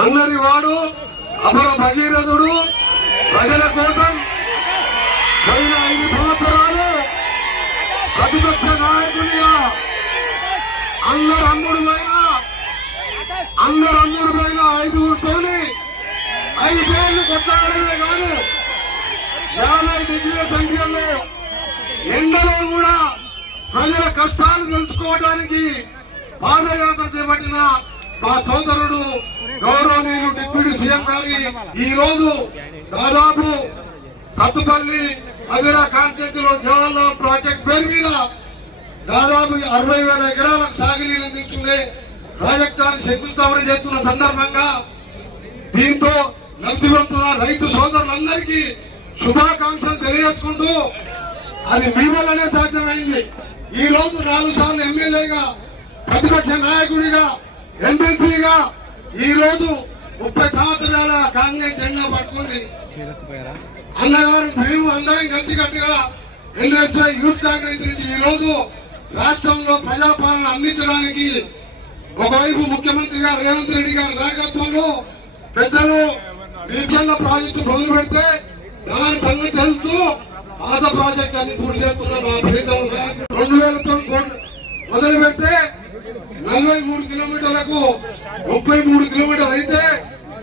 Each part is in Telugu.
అందరి వాడు అపర భగీరథుడు ప్రజల కోసం పోయిన 5 సంవత్సరాలు ప్రతిపక్ష నాయకునిగా అందరు అమ్ముడు పైన 5గురితోని 5 ఏళ్లు కొట్లాడమే కాదు 50 డిగ్రీల సంఖ్యలో ఎండలో కూడా ప్రజల కష్టాలు తెలుసుకోవడానికి పాదయాత్ర చేపట్టిన మా సోదరుడు గౌరవనీయులు డిప్యూటీ సీఎం గారి ఈ రోజు దాదాపు సత్తుపల్లి అదిరా కాన్స్టిట్యూన్సీలో జవహర్లాల్ ప్రాజెక్ట్ పేరు మీద దాదాపు 60,000 ఎకరాలకు సాగునీరు అందించుకునే ప్రాజెక్టాన్ని శంకుస్థాపన చేస్తున్న సందర్భంగా దీంతో లబ్ధి పొందుతున్న రైతు సోదరులందరికీ శుభాకాంక్షలు తెలియజేసుకుంటూ అది మీ వల్లనే సాధ్యమైంది. ఈ రోజు 4 సార్లు ఎమ్మెల్యేగా ప్రతిపక్ష నాయకుడిగా ఎమ్మెల్సీగా ఈ రోజు 30 సంవత్సరాల కాంగ్రెస్ జెండా పట్టుకుని అన్నగారు మేము అందరం కలిసికట్టుగా ఎన్ఎస్ఐ యూత్ కాంగ్రెస్ నుంచి ఈ రోజు రాష్ట్రంలో ప్రజాపాలన అందించడానికి ఒకవైపు ముఖ్యమంత్రి గారు రేవంత్ రెడ్డి గారి నాయకత్వంలో పెద్దలు నీళ్ళ ప్రాజెక్టు మొదలు పెడితే దాని సంగతి తెలుసు పాత ప్రాజెక్ట్ అన్ని పూర్తి చేస్తున్న మా ప్రీతం 2000 కోట్లు మొదలు పెడితే 43 కిలోమీటర్లకు 33 కిలోమీటర్లు అయితే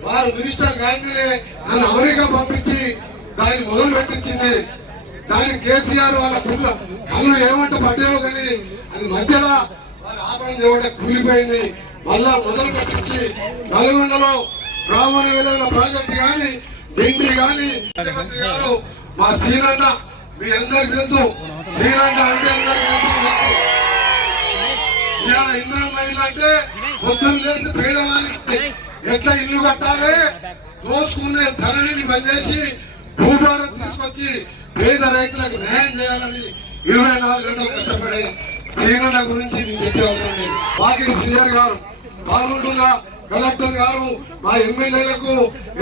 వారు మినిస్టర్ కాంగ్రెస్ నన్ను అమెరికా పంపించి దాన్ని మొదలు పెట్టించింది. దాని కేసీఆర్ వాళ్ళ కళ్ళు ఏమంటే పడ్డాయో కానీ అది మధ్యలో వాళ్ళు ఆపడం చేయడం కూలిపోయింది. మళ్ళా మొదలు పెట్టించి నల్గొండలో బ్రాహ్మణ విలువల ప్రాజెక్టు కానీ డిండి కానీ ముఖ్యమంత్రి గారు మా సీనన్న మీ అందరికి తెలుసు. సీనన్న అంటే అందరికి తెలుసు. ఇలా ఇంధన మహిళ అంటే పొద్దున్న లేదు పేదవాళ్ళకి ఎట్లా ఇల్లు కట్టాలి, దోచుకునే ధరని పనిచేసి భూభారత్ తీసుకొచ్చి పేద రైతులకు న్యాయం చేయాలని 24 గంటలు కష్టపడే సీనన్న గురించి నేను చెప్పే అవసరం లేదు. వాకిటి శ్రీహరి గారు, పాల్గొంటున్న కలెక్టర్ గారు, మా ఎమ్మెల్యేలకు,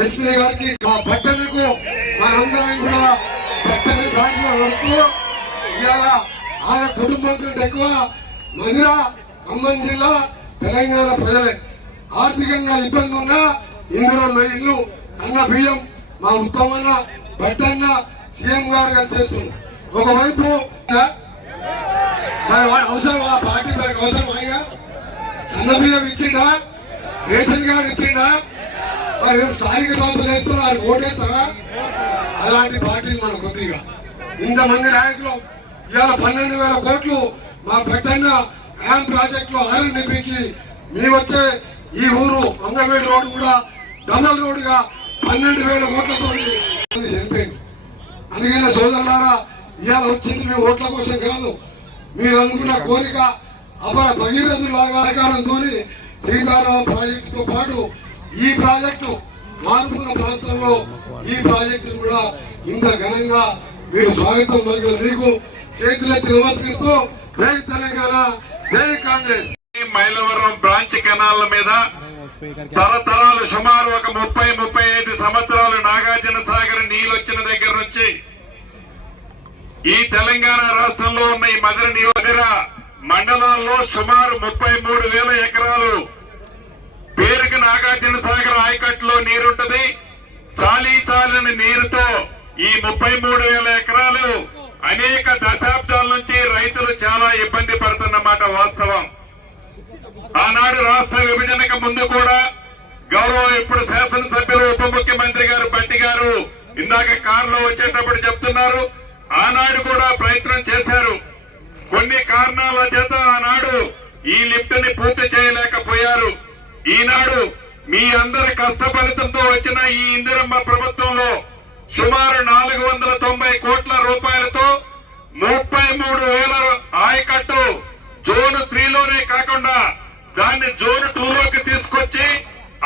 ఎస్పీ గారికి, మా పట్టణకు మనందరం కూడా పట్టణ దాంట్లో పెడుతూ ఇవాళ ఆయన కుటుంబం కంటే ఎక్కువ మధిర ఖమ్మం జిల్లా తెలంగాణ ప్రజలే ఆర్థికంగా ఇబ్బంది ఉన్నా ఇందులో ఇల్లు అన్న బియ్యం మా ఉత్తమన్న బట్టన్న సీఎం గారు కలిసి చేస్తున్నారు. ఒకవైపు మరి వాడు అవసరం ఆ పార్టీ మనకు అవసరం అయ్యా సన్న బియ్యం ఇచ్చిండా, రేషన్ కార్డు ఇచ్చిండా, మరి స్థానిక సంస్థలు వేస్తున్నారు ఓటేస్తారా? అలాంటి పార్టీలు మన కొద్దిగా ఇంతమంది నాయకులు ఇవాళ 12,000 కోట్లు మా పెట్టన్న డ్యామ్ ప్రాజెక్ట్ లో ఆర్ఎండ్బికి మీ వచ్చే ఈ ఊరు అంగవేడి రోడ్డు కూడా డబల్ రోడ్డుగా 12,000 కోట్లతో చనిపోయింది. అందుకనే సోదరులారా ఇవాళ వచ్చింది మీ ఓట్ల కోసం కాదు, మీరు అనుకున్న కోరిక అపర భగీరథులాగా అధికారంతో శ్రీకారం ప్రాజెక్టుతో పాటు ఈ ప్రాజెక్టు మారుమూల ప్రాంతంలో ఈ ప్రాజెక్టు కూడా ఇంత ఘనంగా మీరు స్వాగతం మరియు మీకు చేతులెత్తి నమస్కరిస్తూ జై తెలంగాణ, జై కాంగ్రెస్. మైలవరం బ్రాంచ్ కెనాల్ మీద తరతరాలు సుమారు ఒక 30-35 సంవత్సరాలు నాగార్జున సాగర్ నీళ్ళు వచ్చిన దగ్గర నుంచి ఈ తెలంగాణ రాష్ట్రంలో ఉన్న ఈ మధుర నియోజక మండలాల్లో సుమారు 33,000 ఎకరాలు పేరుకి నాగార్జున సాగర్ ఆయకట్టులో నీరుంటది. చాలీచాలని నీరుతో ఈ 33,000 ఎకరాలు అనేక దశాబ్దాల నుంచి రైతులు చాలా ఇబ్బంది పడుతున్నమాట వాస్తవం. ఆనాడు రాష్ట్ర విభజనకు ముందు కూడా గౌరవ ఇప్పుడు శాసనసభ్యులు ఉప ముఖ్యమంత్రి గారు బట్టి గారు ఇందాక కారులో వచ్చేటప్పుడు చెప్తున్నారు, ఆనాడు కూడా ప్రయత్నం చేశారు. కొన్ని కారణాల చేత ఆనాడు ఈ లిఫ్ట్ ని పూర్తి చేయలేకపోయారు. ఈనాడు మీ అందరి కష్ట ఫలితంతో వచ్చిన ఈ ఇందిరమ్మ ప్రభుత్వంలో సుమారు 490 కోట్ల రూపాయలతో 33,000 ఆయకట్టు జోన్ 3లోనే కాకుండా దాన్ని జోన్ 2లోకి తీసుకొచ్చి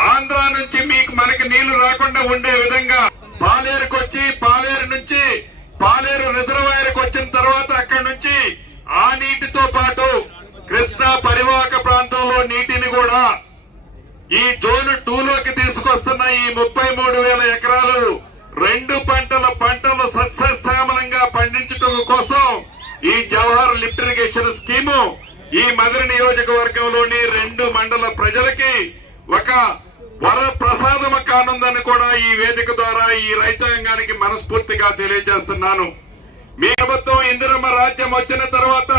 ఆంధ్ర నుంచి మనకి నీళ్లు రాకుండా ఉండే విధంగా పాలేరుకు వచ్చి పాలేరు నుంచి పాలేరు రిజర్వాయర్కి వచ్చిన తర్వాత అక్కడి నుంచి ఆ నీటితో పాటు కృష్ణా పరివాహక ప్రాంతంలో నీటిని కూడా ఈ జోన్ 2లోకి తీసుకొస్తున్న ఈ 33,000 ఎకరాలు 2 పంటలు సస్యశ్యామలంగా పండించడం కోసం ఈ జవహర్ లిఫ్ట్ ఇరిగేషన్ స్కీము ఈ మధుర నియోజకవర్గంలోని 2 మండల ప్రజలకి ఒక వర ప్రసాదము కానుందని కూడా ఈ వేదిక ద్వారా ఈ రైతాంగానికి మనస్ఫూర్తిగా తెలియజేస్తున్నాను. మీ ప్రభుత్వం ఇందిరమ్మ రాజ్యం వచ్చిన తర్వాత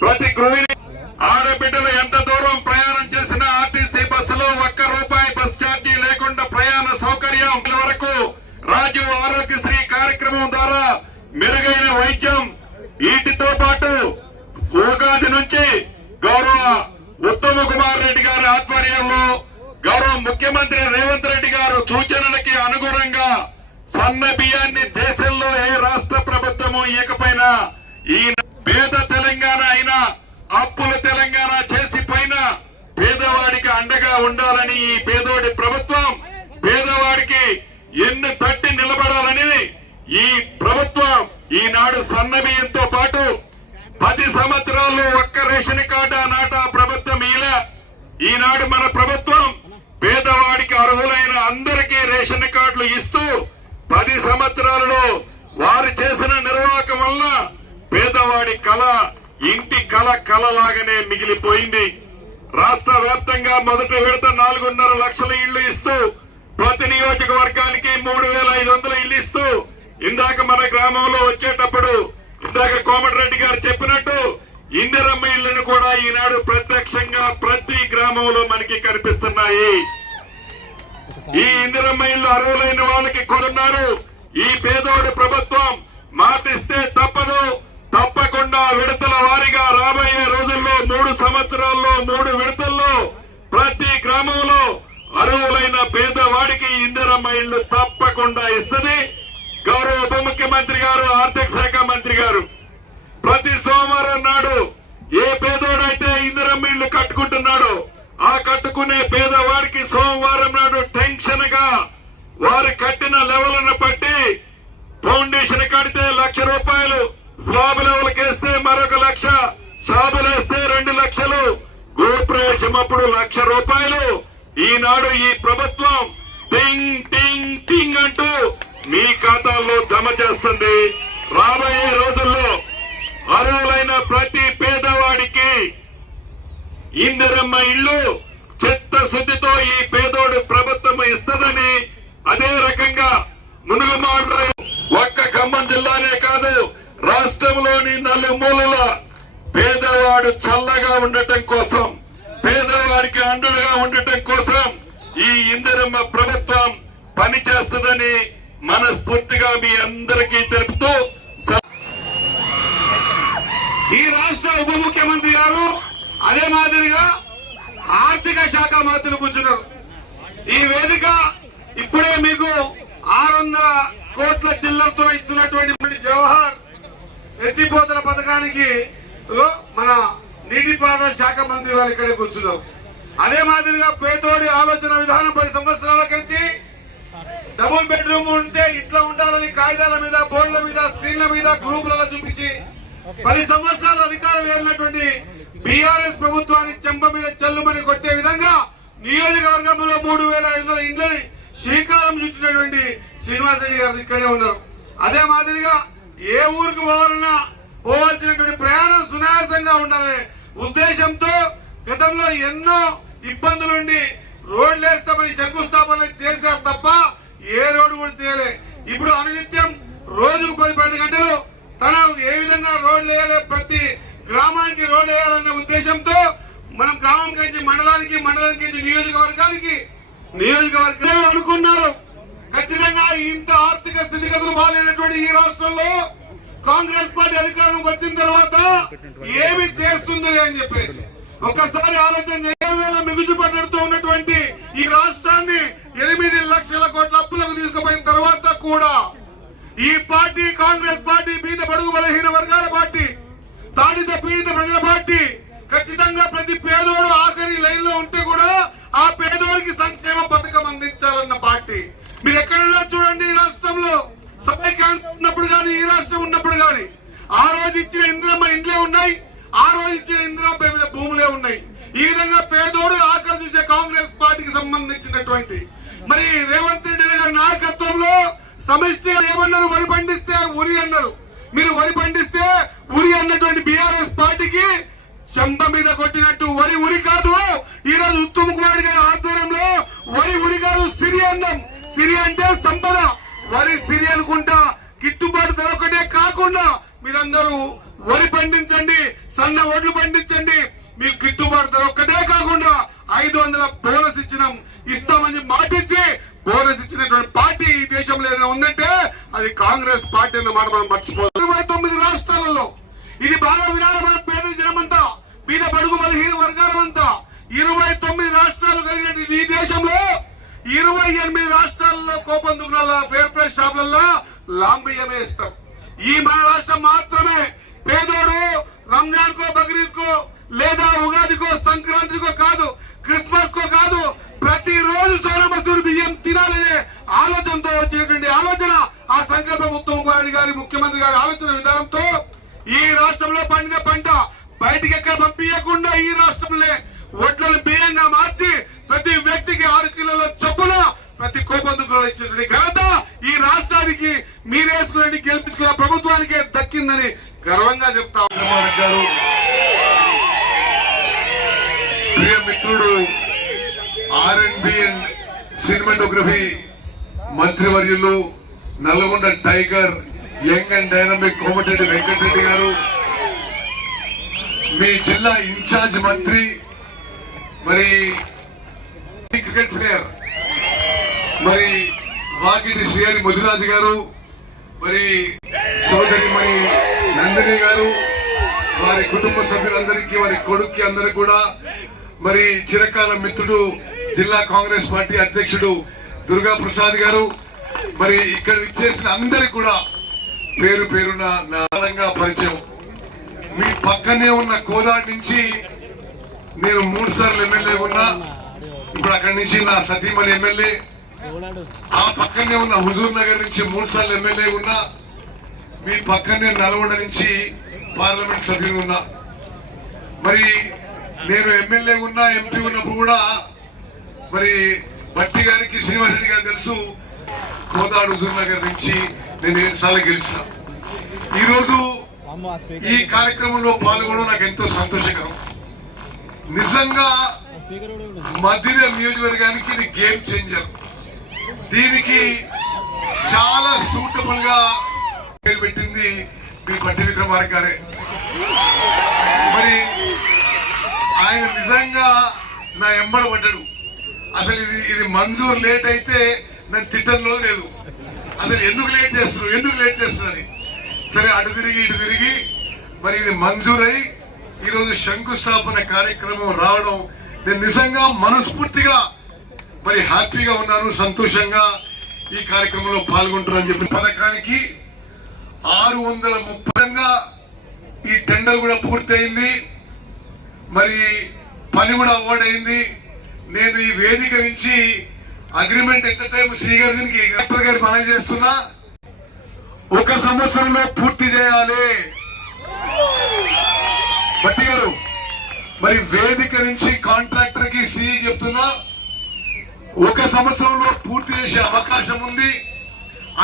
ప్రతి గృహిణి ఆడబిడ్డలు ఎంత దూరం ప్రయాణం చేసినా ఆర్టీసీ బస్సులో ₹1 బస్ ఛార్జీ లేకుండా ప్రయాణ సౌకర్యం వరకు రాజీవ్ ఆరోగ్యశ్రీ కార్యక్రమం ద్వారా మెరుగైన వైద్యం, వీటితో పాటు ఉగాది నుంచి గౌరవ ఉత్తమ్ కుమార్ రెడ్డి గారి ఆధ్వర్యంలో గౌరవ ముఖ్యమంత్రి రేవంత్ రెడ్డి గారు సూచనలకి అనుగుణంగా సన్న బియ్యాన్ని దేశంలో ఏ రాష్ట్ర ప్రభుత్వము ఇయకపోయినా ఈ పేద తెలంగాణ అయినా అప్పుల తెలంగాణ చేసి పైన పేదవాడికి అండగా ఉండాలని ఈ పేదోడి ప్రభుత్వం పేదవాడికి ఎన్ను తట్టి నిలబడాలని ఈ ప్రభుత్వం ఈనాడు సన్న బియ్యంతో పాటు 10 సంవత్సరాల్లో ఒక్క రేషన్ కార్డు ఆనాట ప్రభుత్వం ఈనాడు మన ప్రభుత్వం పేదవాడికి అర్హులైన అందరికీ రేషన్ కార్డులు ఇస్తూ 10 సంవత్సరాలలో వారు చేసిన నిర్వాహకం వల్ల పేదవాడి కళ ఇంటి కళలాగానే మిగిలిపోయింది. రాష్ట్ర వ్యాప్తంగా మొదటి విడత 4.5 లక్షల ఇళ్లు ఇస్తూ ప్రతి నియోజకవర్గానికి 3,500 ఇళ్లు ఇస్తూ ఇందాక మన గ్రామంలో వచ్చేటప్పుడు ఇందాక కోమటిరెడ్డి గారు చెప్పినట్టు ఇందిరమ్మ ఇళ్లను కూడా ఈనాడు ప్రత్యక్షంగా ప్రతి గ్రామంలో మనకి కనిపిస్తున్నాయి. ఈ ఇందిరమ్మ ఇళ్లు అర్హులైన వాళ్ళకి కొనున్నారు. ఈ పేదోడి ప్రభుత్వం మాటిస్తే తప్పదు, తప్పకుండా విడతల వారీగా రాబోయే రోజుల్లో 3 సంవత్సరాల్లో 3 విడతల్లో ప్రతి గ్రామంలో అర్హులైన పేదవాడికి ఇందిరమ్మ ఇళ్లు తప్పకుండా ఇస్తుంది. గౌరవ ఉప ముఖ్యమంత్రి గారు, ఆర్థిక శాఖ మంత్రి గారు ప్రతి సోమవారం నాడు ఏ పేదోడైతే ఇందిరమ్మ ఇళ్లు కట్టుకుంటున్నాడో ఆ కట్టుకునే పేదవాడికి సోమవారం నాడు టెన్షన్ గా వారు కట్టిన లెవెల్ను బట్టి ఫౌండేషన్ కడితే ₹1,00,000, స్లాబ్ లెవెల్ కేస్తే మరొక 1,00,000, స్లాబులు వేస్తే 2 లక్షలు, గృహప్రవేశం అప్పుడు ₹1,00,000 ఈనాడు ఈ ప్రభుత్వం టింగ్ టింగ్ టింగ్ అంటూ మీ ఖాతాల్లో జమ చేస్తుంది. రాబోయే రోజుల్లో అర్హులైన ప్రతి పేదవాడికి ఇందిరమ్మ ఇళ్లు చిత్తశుద్ధితో ఈ పేదోడు ప్రభుత్వం ఇస్తుందని, అదే రకంగా మునుగుమాడు ఒక్క ఖమ్మం జిల్లానే కాదు రాష్ట్రంలోని నలుమూలల పేదవాడు చల్లగా ఉండటం కోసం, పేదవాడికి అండగా ఉండటం కోసం ఈ ఇందిరమ్మ ప్రభుత్వం పనిచేస్తుందని మనస్ఫూర్తిగా మీ అందరికీ తెలుపుతూ ఈ రాష్ట్ర ఉప ముఖ్యమంత్రి గారు అదే మాదిరిగా ఆర్థిక శాఖ మంత్రులు కూర్చున్నారు. ఈ వేదిక ఇప్పుడే మీకు 600 కోట్ల చిల్లరతో ఇస్తున్నటువంటి జవహర్ ఎత్తిపోతల పథకానికి మన నీటిపారుదల శాఖ మంత్రి గారు ఇక్కడే కూర్చున్నారు. అదే మాదిరిగా పేదోడి ఆలోచన విధానం 10 సంవత్సరాల నుంచి డబుల్ బెడ్రూమ్ ఉంటే ఇట్లా ఉండాలని కాగితాల మీద, బోర్డుల మీద, స్క్రీన్ల మీద, గ్రూపులలో చూపించి 10 సంవత్సరాలు అధికారం వేరినటువంటి బీఆర్ఎస్ ప్రభుత్వాన్ని చెంప మీద చెల్లుమని కొట్టే విధంగా నియోజకవర్గంలో 3,500 ఇండ్లని శ్రీకారం చుట్టినటువంటి శ్రీనివాసరెడ్డి గారు ఇక్కడే ఉన్నారు. అదే మాదిరిగా ఏ ఊరికి పోవాలన్నా పోవాల్సినటువంటి ప్రయాణం సునాయాసంగా ఉండాలనే ఉద్దేశంతో గతంలో ఎన్నో ఇబ్బందులుండి రోడ్లు వేస్తామని శంకుస్థాపన చేశారు తప్ప ఏ రోడ్డు కూడా చేయలే. ఇప్పుడు అనునిత్యం రోజుకు 10-12 గంటలు తన ఏ విధంగా రోడ్లు వేయాలి, ప్రతి గ్రామానికి రోడ్డు వేయాలనే ఉద్దేశంతో మనం గ్రామం నుంచి మండలానికి, మండలానికి నుంచి నియోజకవర్గానికి అనుకున్నారు. ఖచ్చితంగా ఇంత ఆర్థిక స్థితిగతులు బాగాలేనటువంటి ఈ రాష్ట్రంలో కాంగ్రెస్ పార్టీ అధికారంలోకి వచ్చిన తర్వాత ఏమి చేస్తుంది అని చెప్పేసి ఒక్కసారి ఆలోచన చేయవేళ మిగులుపడుతూ ఉన్నటువంటి ఈ రాష్ట్రాన్ని 8 లక్షల కోట్ల అప్పులకు తీసుకుపోయిన తర్వాత కూడా ఈ పార్టీ, కాంగ్రెస్ పార్టీ, బీద బడుగు బలహీన వర్గాల పార్టీ, తాడిత పీడిత ప్రజల పార్టీ ఖచ్చితంగా ప్రతి పేదోడు ఆఖరి లైన్ లో ఉంటే కూడా ఆ పేదోడికి సంక్షేమ పథకం అందించాలన్న పార్టీ. మీరు ఎక్కడైనా చూడండి, ఈ రాష్ట్రంలో సమైక్యాంధ్ర ఉన్నప్పుడు కానీ, ఈ రాష్ట్రం ఉన్నప్పుడు కానీ ఆ రోజు ఇచ్చిన ఇందిరమ్మ ఇండ్లే ఉన్నాయి, ఆ రోజు ఇచ్చిన ఇందిరమ్మ వివిధ భూములే ఉన్నాయి. ఈ విధంగా పేదోడు ఆఖరి చూసే కాంగ్రెస్ పార్టీకి సంబంధించినటువంటి మరి రేవంత్ రెడ్డి గారి నాయకత్వంలో సమిష్టిగా ఏమన్నారు, వరి పండిస్తే ఉరి అన్నారు. మీరు వరి పండిస్తే ఉరి అన్నటువంటి బీఆర్ఎస్ పార్టీకి చెంప మీద కొట్టినట్టు వరి ఉరి కాదు. ఈ రోజు ఉత్తమ్ కుమార్ గారి ఆధ్వర్యంలో అన్నం, సిరి అంటే సంపద. వరి సిరి అనుకుంటా గిట్టుబాటు ధర ఒకటే కాకుండా మీరందరూ వరి పండించండి, సన్న ఒడ్లు పండించండి. మీకు గిట్టుబాటు ధర ఒక్కటే కాకుండా 500 బోనస్ ఇస్తామని మాటించి బోనస్ ఇచ్చినటువంటి పార్టీ ఈ దేశంలో ఏదైనా ఉందంటే అది కాంగ్రెస్ పార్టీ అన్నమాట మనం మర్చిపోతాం. 29 రాష్ట్రాలలో ఇది బాగా వినాలి. మన పేద జనమంతా, పేద బడుగు బలహీన వర్గాలమంతా 29 రాష్ట్రాలు కలిగిన ఈ దేశంలో 28 రాష్ట్రాలలో కోపం దుకాణాల ఫేర్ ప్రైస్ షాపులలో లాంబియ్యమే ఇస్తాం. ఈ మన రాష్ట్రం మాత్రమే పేదోడు రంజాన్ కో, బక్రీద్ కో, లేదా ఉగాదికో, సంక్రాంతికో కాదు, క్రిస్మస్ కో కాదు, ప్రతిరోజు సోనా మసూరి బియ్యం తినాలనే ఆలోచనతో వచ్చినటువంటి ఆలోచన, ఆ సంకల్పం ఉత్తమ్ కుమార్ రెడ్డి గారి ముఖ్యమంత్రి గారి ఆలోచన విధానంతో ఈ రాష్ట్రంలో పండిన పంట బయటికి ఎక్కడ పంపించకుండా ఈ రాష్ట్రంలో ఒడ్లను బియ్యంగా మార్చి ప్రతి వ్యక్తికి 6 కిలోల చొప్పున ప్రతి కోపందుకులో ఇచ్చినటువంటి ఘనత ఈ రాష్ట్రానికి మీరేసుకుని గెలిపించుకున్న ప్రభుత్వానికే దక్కిందని గర్వంగా చెప్తా గారు. ప్రియ మిత్రుడు R&B అండ్ సినిమాటోగ్రఫీ మంత్రివర్యులు, Nalgonda tiger, young and dynamic Komatireddy Venkatreddy గారు, మీ జిల్లా ఇన్ఛార్జ్ మంత్రి, మరి క్రికెట్ ప్లేయర్ మరి వాకిటి శ్రీహరి ముదిరాజు గారు, మరి సోదరి మరి నందిని గారు, వారి కుటుంబ సభ్యులందరికీ, వారి కొడుక్కి అందరికి కూడా, మరి చిరకాల మిత్రుడు జిల్లా కాంగ్రెస్ పార్టీ అధ్యక్షుడు దుర్గా ప్రసాద్ గారు, మరి ఇక్కడ ఇచ్చేసిన అందరికి కూడా పేరు పేరున నా పరిచయం. మీ పక్కనే ఉన్న కోదాడ్ నుంచి నేను 3 సార్లు ఎమ్మెల్యే ఉన్నా. ఇప్పుడు అక్కడి నుంచి నా సతీమణి ఎమ్మెల్యే. ఆ పక్కనే ఉన్న హుజూర్ నగర్ నుంచి 3 సార్లు ఎమ్మెల్యే ఉన్నా. మీ పక్కనే నల్గొండ నుంచి పార్లమెంట్ సభ్యులు ఉన్నా. మరి నేను ఎమ్మెల్యే ఉన్నా, ఎంపీ ఉన్నప్పుడు కూడా మరి భట్టి గారికి, శ్రీనివాస్ రెడ్డి గారికి తెలుసు, కోదాడు హుజూర్ నగర్ నుంచి నేను 7 సార్లు గెలిచిన. ఈరోజు ఈ కార్యక్రమంలో పాల్గొనడం నాకు ఎంతో సంతోషకరం. నిజంగా మధ్య నియోజకవర్గానికి ఇది గేమ్ చేంజర్. దీనికి చాలా సూటబుల్ గా పేరు పెట్టింది మీ భట్టి విక్రమార్క గారే. మరి ఆయన నిజంగా నా ఎంబడ పడ్డాడు. అసలు ఇది మంజూరు లేట్ అయితే నన్ను తిట్టంలో లేదు. అసలు ఎందుకు లేట్ చేస్తున్నారు అని. సరే అటు తిరిగి ఇటు తిరిగి మరి ఇది మంజూరై ఈరోజు శంకుస్థాపన కార్యక్రమం రావడం నేను నిజంగా మనస్ఫూర్తిగా మరి హ్యాపీగా ఉన్నాను, సంతోషంగా ఈ కార్యక్రమంలో పాల్గొంటున్నానని చెప్పి పథకానికి 630 ఈ టెండర్ కూడా పూర్తయింది. మరి పని కూడా అవార్డ్ అయింది. నేను ఈ వేదిక నుంచి అగ్రిమెంట్ ఎంత టైం శ్రీగారికి కలెక్టర్ గారి పని చేస్తున్నా, 1 సంవత్సరంలో పూర్తి చేయాలి. భట్టి గారు మరి వేదిక నుంచి కాంట్రాక్టర్ కి సిఈ చెప్తున్నా, 1 సంవత్సరంలో పూర్తి చేసే అవకాశం ఉంది.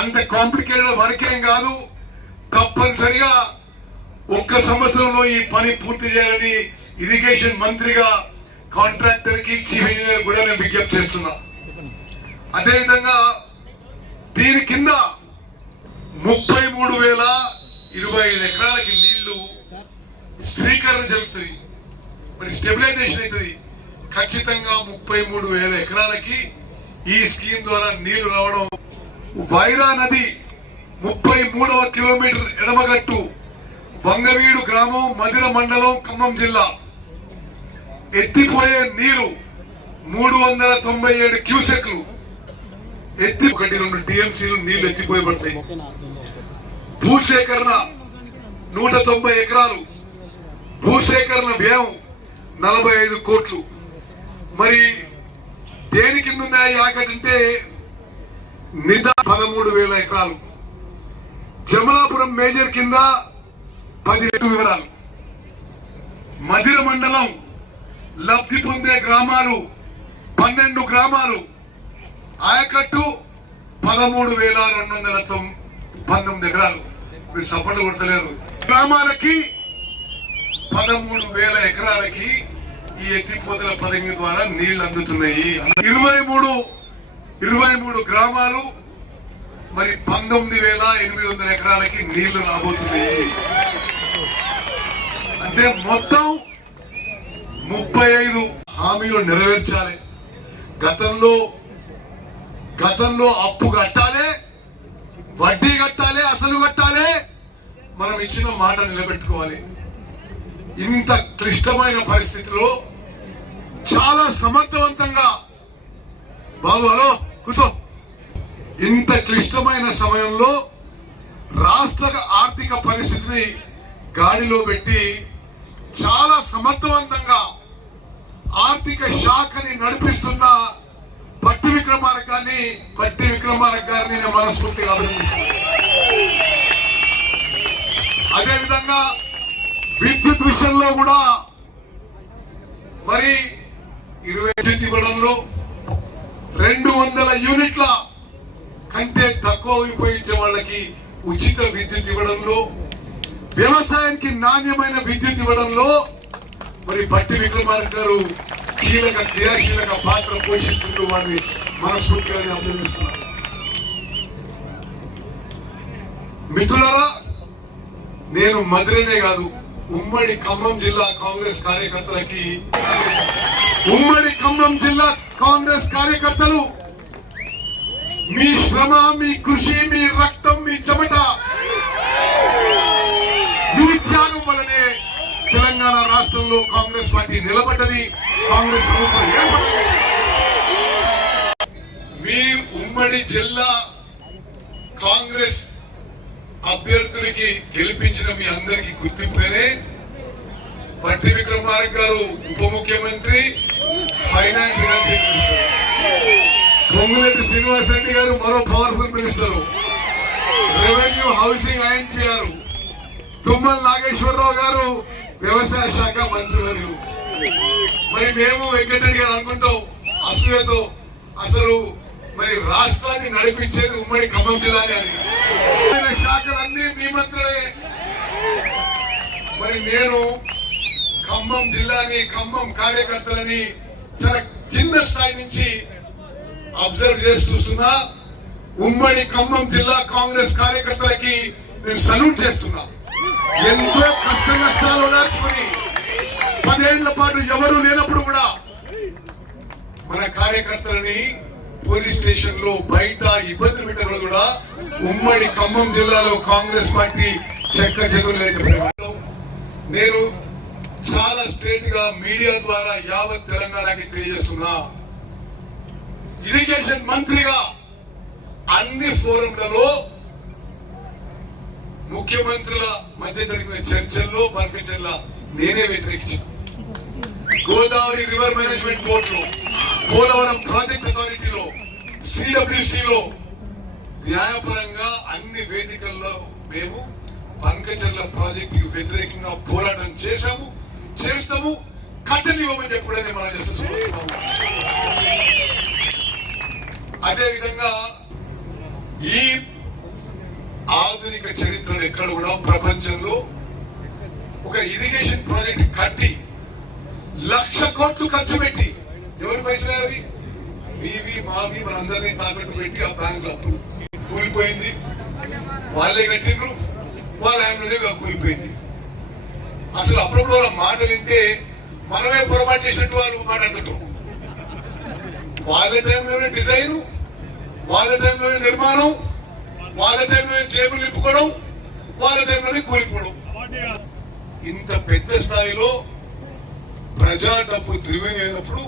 అంత కాంప్లికేటెడ్ వర్క్ ఏం కాదు. తప్పనిసరిగా 1 సంవత్సరంలో ఈ పని పూర్తి చేయాలని ఇరిగేషన్ మంత్రిగా కాంట్రాక్టర్ కి, చీఫ్ ఇంజనీర్ కూడా నేను విజ్ఞప్తి చేస్తున్నా. అదేవిధంగా దీని కింద 33,025 ఎకరాలకి నీళ్లు స్థిరీకరణ జరుగుతుంది, మరి స్టెబిలైజేషన్ అవుతుంది. ఖచ్చితంగా 33,000 ఎకరాలకి ఈ స్కీమ్ ద్వారా నీళ్లు రావడం. వైరా నది 33వ కిలోమీటర్ ఎడమగట్టు, వంగవీడు గ్రామం, మధిర మండలం, ఖమ్మం జిల్లా. ఎత్తిపోయే నీరు 397 క్యూసెక్లు. 1-2 టీఎంసీలు నీళ్లు ఎత్తిపోయబడతాయి. భూసేకరణ 190 ఎకరాలు. భూసేకరణ వ్యయం 45 కోట్లు. మరి దేని కింద ఉన్నాయి యాకంటే నిదా 13,000 ఎకరాలు. జమలాపురం మేజర్ కింద 10 వివరాలు. మధిర మండలం లబ్ధి పొందే గ్రామాలు 12 గ్రామాలు. ఆయకట్టు 13,219 ఎకరాలు. మీరు సపోర్ట్ కొడతలేరు. గ్రామాలకి 13,000 ఎకరాలకి ఈ ఎత్తిపోతల పథకం ద్వారా నీళ్లు అందుతున్నాయి. 23 గ్రామాలు మరి 19,800 ఎకరాలకి నీళ్లు రాబోతున్నాయి. అంటే మొత్తం 35 హామీలు నెరవేర్చాలి. గతంలో అప్పు కట్టాలి, వడ్డీ కట్టాలి, అసలు కట్టాలి, మనం ఇచ్చిన మాట నిలబెట్టుకోవాలి. ఇంత క్లిష్టమైన పరిస్థితిలో చాలా సమర్థవంతంగా బాబు హలో కూర్చో, ఇంత క్లిష్టమైన సమయంలో రాష్ట్ర ఆర్థిక పరిస్థితిని గాడిలో పెట్టి చాలా సమర్థవంతంగా ఆర్థిక శాఖని నడిపిస్తున్న పట్టి విక్రమార్క గారిని నేను మనస్ఫూర్తిగా అభినందిస్తున్నాను. అదేవిధంగా విద్యుత్ విషయంలో కూడా మరి 20 విద్యుత్ ఇవ్వడంలో 200 యూనిట్ల కంటే తక్కువ ఉపయోగించే వాళ్ళకి ఉచిత విద్యుత్ ఇవ్వడంలో, వ్యవసాయానికి నాణ్యమైన విద్యుత్ ఇవ్వడంలో మరి బట్టి విక్రమార్క గారు క్రియాశీలక పాత్ర పోషిస్తుంటూ వారిని మనస్ఫూర్తిగా అభినందిస్తున్నారు. మిత్రులారా, నేను మధురనే కాదు, ఉమ్మడి ఖమ్మం జిల్లా కాంగ్రెస్ కార్యకర్తలు మీ శ్రమ, మీ కృషి, మీ రక్తం, మీ చెమట, మీ త్యాగం వల్లనే తెలంగాణ రాష్ట్రంలో కాంగ్రెస్ పార్టీ నిలబడ్డది, కాంగ్రెస్ ప్రభుత్వం ఏర్పడ్డది. మీ ఉమ్మడి జిల్లా కాంగ్రెస్ అభ్యర్థులకి గెలిపించిన మీ అందరికీ గుర్తింపేనే బట్టి విక్రమార్క గారు ఉప ముఖ్యమంత్రి, finance energy minister, Ponguleti Srinivasareddy గారు మరో powerful minister, revenue, housing, INPR, Tummala Nageswararao గారు వ్యవసాయ శాఖ మంత్రివర్యులు. మరి మేము వెంకటరెడ్డి గారు అనుకుంటాం అసూయతో, అసలు మరి రాష్ట్రాన్ని నడిపించేది ఉమ్మడి ఖమ్మం జిల్లానే అని. శాఖలన్నీ మీ మంత్రులే. మరి నేను ఖమ్మం జిల్లాని, ఖమ్మం కార్యకర్తలని చాలా చిన్న స్థాయి నుంచి అబ్జర్వ్ చేసి చూస్తున్నా. ఉమ్మడి ఖమ్మం జిల్లా కాంగ్రెస్ కార్యకర్తలకి నేను సల్యూట్ చేస్తున్నా. ఎంతో కష్ట నష్టాలు ఓదార్చుకొని 10 ఏళ్ల పాటు ఎవరు లేనప్పుడు కూడా మన కార్యకర్తలని పోలీస్ స్టేషన్ లో బయట ఇబ్బంది పెట్టిన కూడా ఉమ్మడి ఖమ్మం జిల్లాలో కాంగ్రెస్ పార్టీ చెక్క చెదురు. నేను చాలా స్ట్రేట్ గా మీడియా ద్వారా యావత్ తెలంగాణకి తెలియజేస్తున్నా, ఇరిగేషన్ మంత్రిగా అన్ని ఫోరంలలో ముఖ్యమంత్రుల మధ్య జరిగిన చర్చల్లో బల్కచర్ల నేనే వ్యతిరేకించాను. గోదావరి రివర్ మేనేజ్మెంట్ బోర్డులో, పోలవరం ప్రాజెక్ట్ అథారిటీలో, సిడబ్ల్యూసిలో న్యాయపరంగా అన్ని వేదికల్లో మేము బల్కచర్ల ప్రాజెక్టుకు వ్యతిరేకంగా పోరాటం చేస్తాము, కట్టనివ్వమని చెప్పడని మనం చేస్తున్నాము. అదేవిధంగా ఈ ఆధునిక చరిత్రలో ఎక్కడ కూడా ప్రపంచంలో ఒక ఇరిగేషన్ ప్రాజెక్ట్ కట్టి 1,00,000 కోట్లు ఖర్చు పెట్టి, ఎవరి పైసలే అవి, మీవి మావి మనందరినీ తాకట్టు పెట్టి ఆ బ్యాంకులు అప్పుడు కూలిపోయింది. వాళ్ళే కట్టిండ్రు, వాళ్ళ హ్యాండ్లోనే కూలిపోయింది. అసలు అప్పుడప్పుడు వాళ్ళ మాటలు వింటే మనమే పొరపాటు చేసినట్టు వాళ్ళు మాట్లాడుతుంటారు. వాళ్ళ టైంలోనే డిజైన్, వాళ్ళ టైంలోనే నిర్మాణం, వాళ్ళ టైంలోనే జేబులు నింపుకోవడం, వాళ్ళ టైంలోనే కూలిపోవడం. ఇంత పెద్ద స్థాయిలో ప్రజా డబ్బు దుర్వినియోగమైనప్పుడు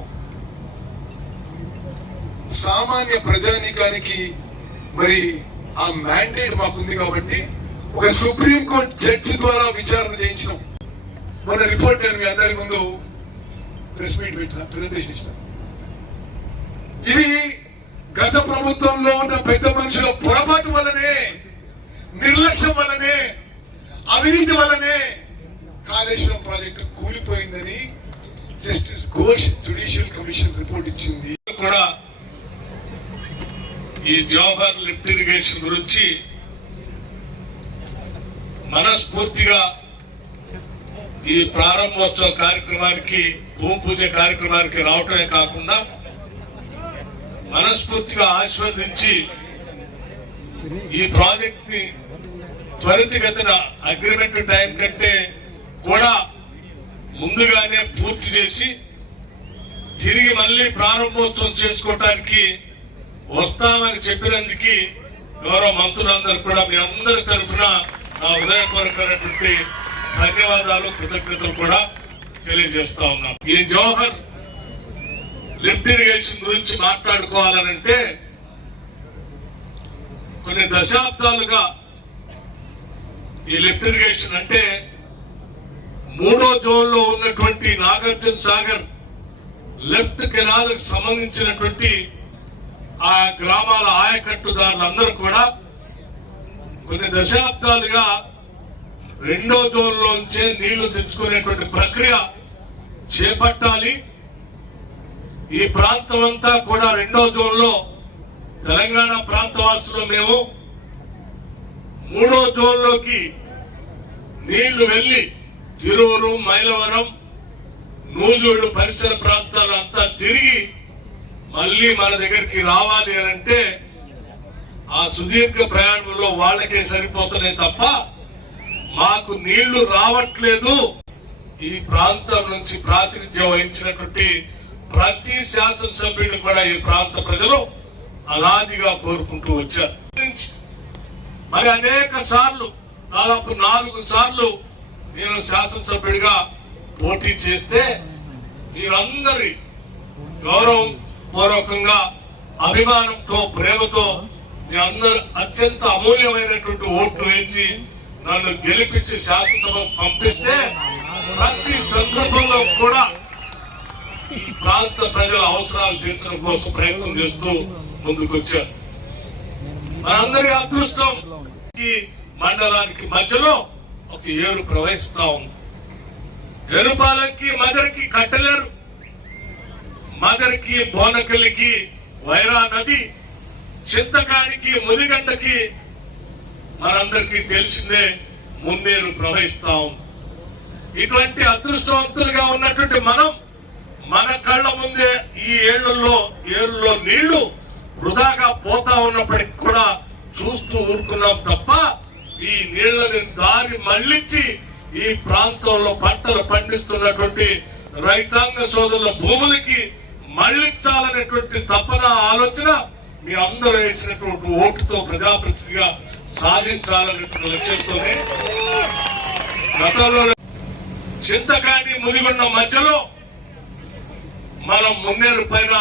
సామాన్య ప్రజానీకానికి మరి ఆ మ్యాండేట్ మాకుంది కాబట్టి ఒక సుప్రీంకోర్టు జడ్జి ద్వారా విచారణ చేయించినాం. మన రిపోర్ట్ నేను మీ అందరి ముందు ప్రెస్ మీట్ పెట్టిన, ప్రెజెంటేషన్ ఇచ్చిన. ఇది గత ప్రభుత్వంలో ఉన్న పెద్ద మనుషుల పొరపాటు వల్లనే, నిర్లక్ష్యం వల్లనే, అవినీతి వల్లనే కాళేశ్వరం ప్రాజెక్టు కూలిపోయిందని justice Ghosh judicial commission report ఇచ్చింది. కూడా ఈ జవహర్ లిఫ్ట్ ఇరిగేషన్ గురించి మనస్ఫూర్తిగా ఈ ప్రారంభోత్సవ కార్యక్రమానికి, భూమి పూజ కార్యక్రమానికి రావటమే కాకుండా మనస్ఫూర్తిగా ఆశీర్వదించి ఈ ప్రాజెక్ట్ ని త్వరితగతిన అగ్రిమెంట్ టైం కంటే కూడా ముందుగానే పూర్తి చేసి తిరిగి మళ్ళీ ప్రారంభోత్సవం చేసుకోవటానికి వస్తామని చెప్పినందుకు గౌరవ మంత్రులందరూ కూడా మీ అందరి తరఫున నా హృదయపూర్వకమైనటువంటి ధన్యవాదాలు, కృతజ్ఞతలు కూడా తెలియజేస్తా ఉన్నాం. ఈ జవహర్ లిఫ్ట్ ఇరిగేషన్ గురించి మాట్లాడుకోవాలనంటే కొన్ని దశాబ్దాలుగా ఈ లిఫ్ట్ ఇరిగేషన్ అంటే 3వ జోన్ లో ఉన్నటువంటి నాగార్జున సాగర్ లెఫ్ట్ కెనాల్ కి సంబంధించినటువంటి ఆ గ్రామాల ఆయకట్టుదారులందరూ కూడా కొన్ని దశాబ్దాలుగా 2వ జోన్ లోంచే నీళ్లు తెచ్చుకునేటువంటి ప్రక్రియ చేపట్టాలి. ఈ ప్రాంతం అంతా కూడా 2వ జోన్ లో తెలంగాణ ప్రాంతవాసులు మేము 3వ జోన్ లోకి నీళ్లు వెళ్లి తిరువురు, మైలవరం, నూజుడు పరిసర ప్రాంతాలు అంతా తిరిగి మళ్ళీ మన దగ్గరికి రావాలి అంటే ఆ సుదీర్ఘ ప్రయాణంలో వాళ్ళకే సరిపోతున్నాయి తప్ప మాకు నీళ్లు రావట్లేదు. ఈ ప్రాంతం నుంచి ప్రాతినిధ్యం వహించినటువంటి ప్రతి శాసనసభ్యుడు కూడా ఈ ప్రాంత ప్రజలు అనాదిగా కోరుకుంటూ వచ్చారు. మరి అనేక సార్లు, దాదాపు 4 సార్లు నేను శాసనసభ్యుడిగా పోటీ చేస్తే మీరందరి గౌరవం పూర్వకంగా, అభిమానంతో, ప్రేమతో మీ అందరు అత్యంత అమూల్యమైనటువంటి ఓట్లు వేసి నన్ను గెలిపించి శాసనసభ పంపిస్తే ప్రతి సందర్భంలో కూడా ఈ ప్రాంత ప్రజల అవసరాలు తీర్చడం కోసం ప్రయత్నం చేస్తూ ముందుకొచ్చారు. మనందరి అదృష్టం ఈ మండలానికి మధ్యలో ఒక ఏరు ప్రవహిస్తా ఉంది. ఎరుపాలకి మదరికి కట్టలేరు, మదరికి బోనకల్లికి వైరా నది, చింతకాడికి ముదిగండకి మనందరికీ తెలిసిందే మున్నేరు ప్రవహిస్తా ఉంది. ఇటువంటి అదృష్టవంతులుగా ఉన్నటువంటి మనం మన కళ్ళ ముందే ఈ ఏరులో నీళ్లు వృధాగా పోతా ఉన్నప్పటికీ కూడా చూస్తూ ఊరుకున్నాం తప్ప ఈ నీళ్లని దారి మళ్లించి ఈ ప్రాంతంలో పంటలు పండిస్తున్నటువంటి రైతాంగ సోదరుల భూములకి మళ్లించాలనేటువంటి తపన, ఆలోచన మీ అందరూ వేసినటువంటి ఓటుతో ప్రజాప్రతినిధిగా సాధించాలనేటువంటి లక్ష్యంతోనే గతంలో చింతకాని ముదిగొండ మధ్యలో మనం మున్నేరు పైన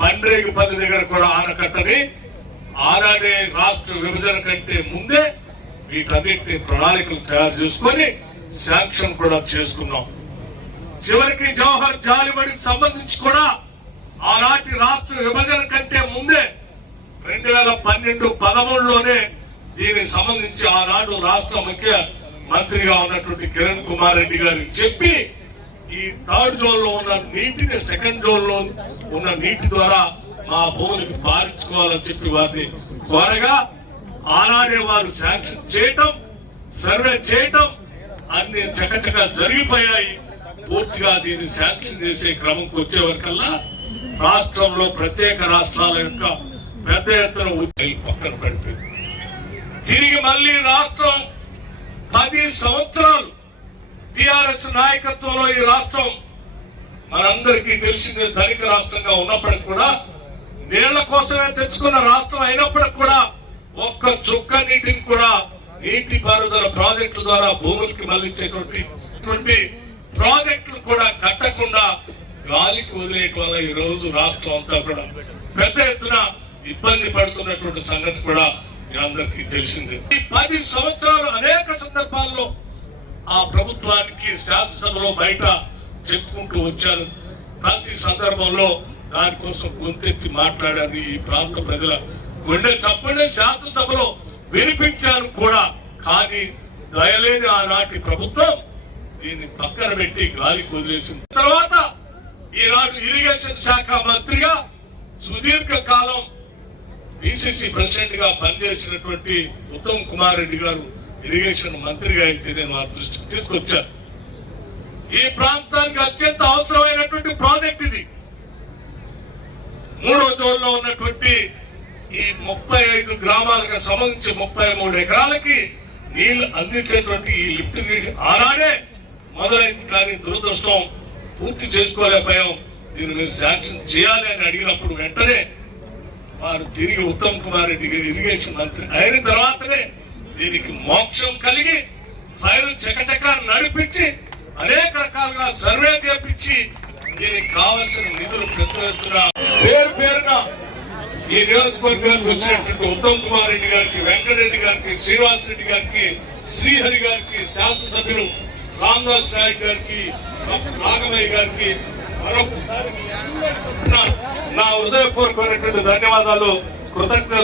పండ్రేగిపల్లి దగ్గర కూడా ఆనకట్టని ఆనాడే రాష్ట్ర విభజన కంటే ముందే వీటన్నిటిని ప్రణాళికలు తయారు చేసుకొని శాంక్షన్ కూడా చేసుకున్నాం. చివరికి జవహర్ జాలిబడికి సంబంధించి కూడా ఆనాటి రాష్ట్ర విభజన కంటే ముందే 2012-13లోనే దీనికి సంబంధించి ఆనాడు రాష్ట్ర ముఖ్య మంత్రిగా ఉన్నటువంటి కిరణ్ కుమార్ రెడ్డి గారికి చెప్పి ఈ 3rd జోన్ లో ఉన్న నీటిని 2nd జోన్ లో ఉన్న నీటి ద్వారా మా భూములకి పారించుకోవాలని చెప్పి వారిని కోరగా ఆనాడే వారు శాంక్షన్ చేయటం, సర్వే చేయటం అన్ని చకచక జరిగిపోయాయి. పూర్తిగా దీన్ని శాంక్షన్ చేసే క్రమంకి వచ్చే వరకల్లా రాష్ట్రంలో ప్రత్యేక రాష్ట్రాల యొక్క పెద్ద ఎత్తున పక్కన పడిపోయింది. తిరిగి మళ్ళీ రాష్ట్రం 10 సంవత్సరాలు టిఆర్ఎస్ నాయకత్వంలో ఈ రాష్ట్రం మనందరికీ తెలిసిందే ధనిక రాష్ట్రంగా ఉన్నప్పటికి కూడా, నీళ్ల కోసమే తెచ్చుకున్న రాష్ట్రం అయినప్పటికి కూడా ఒక్క చుక్క నీటిని కూడా నీటి పారుదల ప్రాజెక్టుల ద్వారా భూములకి మళ్లించేటువంటి ప్రాజెక్టులు కూడా కట్టకుండా గాలికి వదిలేయటం వల్ల ఈ రోజు రాష్ట్రం అంతా కూడా పెద్ద ఎత్తున ఇబ్బంది పడుతున్నటువంటి సంగతి కూడా మీ అందరికీ తెలిసిందే. ఈ 10 సంవత్సరాలు అనేక సందర్భాల్లో ఆ ప్రభుత్వానికి శాసనసభలో బయట చెప్పుకుంటూ వచ్చాను. ప్రతి సందర్భంలో దానికోసం గొంతెత్తి మాట్లాడాను. ఈ ప్రాంత ప్రజల గుండె చప్పడే శాసనసభలో వినిపించాను కూడా. కానీ దయలేని ఆనాటి ప్రభుత్వం దీన్ని పక్కన పెట్టి గాలికి వదిలేసింది. తర్వాత ఈనాడు ఇరిగేషన్ శాఖ మంత్రిగా సుదీర్ఘ కాలం పిసిసి ప్రెసిడెంట్ గా పనిచేసినటువంటి ఉత్తమ్ కుమార్ రెడ్డి గారు ఇరిగేషన్ మంత్రిగా అయితే నేను వారి దృష్టికి తీసుకొచ్చాను. ఈ ప్రాంతానికి అత్యంత అవసరమైనటువంటి ప్రాజెక్ట్ ఇది. 3వ జోన్లో ఉన్నటువంటి 35 గ్రామాలకు సంబంధించి 33 ఎకరాలకి నీళ్లు అందించేటువంటి ఈ లిఫ్ట్ ఇరిగేషన్ ఆనాడే మొదలైంది. కానీ దురదృష్టం పూర్తి చేసుకోలేకపోయాం. దీన్ని మీరు శాంక్షన్ చేయాలి అని అడిగినప్పుడు వెంటనే వారు తిరిగి ఉత్తమ్ కుమార్ రెడ్డి గారు ఇరిగేషన్ మంత్రి అయిన తర్వాతనే దీనికి మోక్షం కలిగి ఫైల్ చకచక నడిపించి అనేక రకాలుగా సర్వే చేపించి దీనికి కావలసిన నిధులు పెద్ద ఎత్తున పేరు పేరున ఈ నియోజకవర్గానికి వచ్చినటువంటి ఉత్తమ్ కుమార్ రెడ్డి గారికి, వెంకటరెడ్డి గారికి, శ్రీనివాస్ రెడ్డి గారికి, శ్రీహరి గారికి, శాసనసభ్యులు రామదాస్ నాయక్ గారికి, నాగమయ్య గారికి మరొకసారి నా హృదయపూర్వకమైనటువంటి ధన్యవాదాలు, కృతజ్ఞతలు.